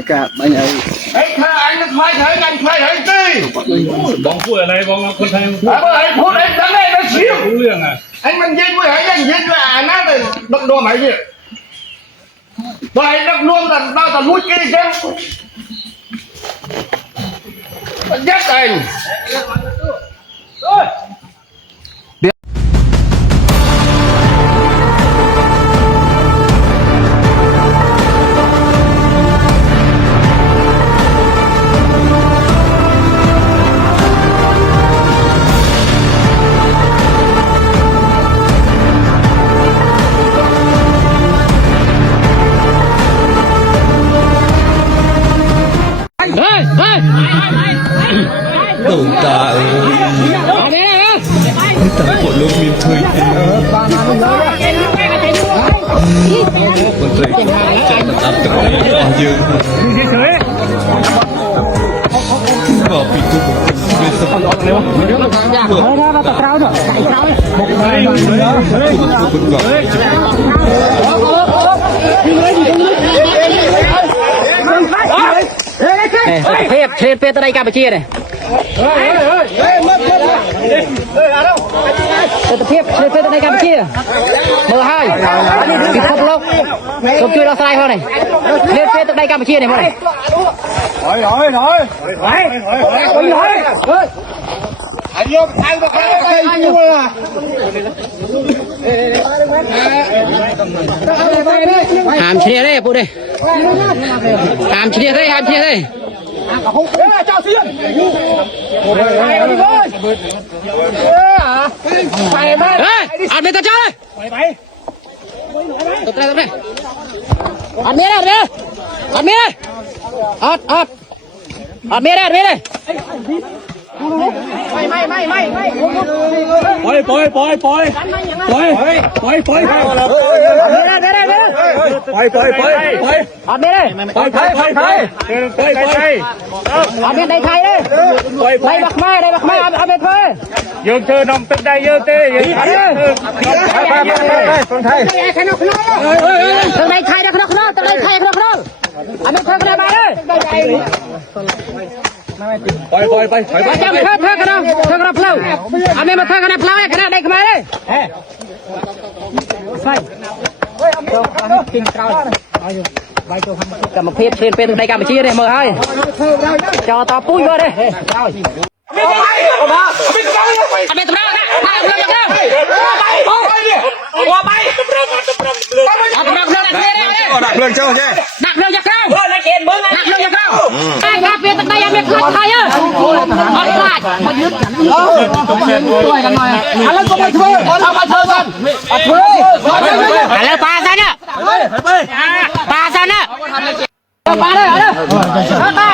bài cả bài nàyไอ้เธออันนั้นไม่ใช่กันไม่ใช่สิบองพูดอะไรบองคนไทย ไอ้พูดไอ้ทั้งนั้นมันเชี่ยว รู้เรื่องอ่ะ ไอ้มันยิงไว้ไอ้ยังยิงไว้อ่านนั่นเลยดักโดนไหนเนี่ยไปดักโดนแต่เราแต่รู้กี่เจ้ายัดเองTụi ta ta của lúc miền thuê con thuê chạy tập tập tập này bao nhiêu vào bị tu về tập phê tới đây Campuchia này phê tới đây Campuchia bờ hai bị khóc lóc không chưa đâu sai hơn này lên phê tới đây Campuchia này mọi này hàm chia đây phụ đây hàm chia đây ăn bên ta chơi tập đây ăn miếng đây ăn miếng đây ăn miếng đây đây khai đấy đây bạc mai ăn bên thôi dương chơi nòngទឹកđây dương tê dương thằng này khai đó thằng này khai đó ăn bên thôi cái này mà đấyไปจำเธอกันนะเธอกันนะเพลาอันนี้มาเธอกันนะเพลากันนะได้ขึ้นมาเลยใช่กำมาเพียบเชิญเป็นในการบัญชีเลยมือให้จอต่อปุ้ยก็ได้อันนี้ตำรวจนะถ้าตำรวจยังไงหัวไปตำรวจดักเรื่องเจ้าใช่ดักเรื่องจะเข้าดักเรื่องจะเข้าไอ้ข้าเปลี่ยนตั้งแต่ยังไม่คลาดใครอ่ะเอาคลาดมายึดช่วยกันหน่อยอะไรก็มาช่วยเอามาช่วยกันช่วยอะไรปลาซะเนี่ยปลาซะเนี่ยปลาเลยเอาเลยปลา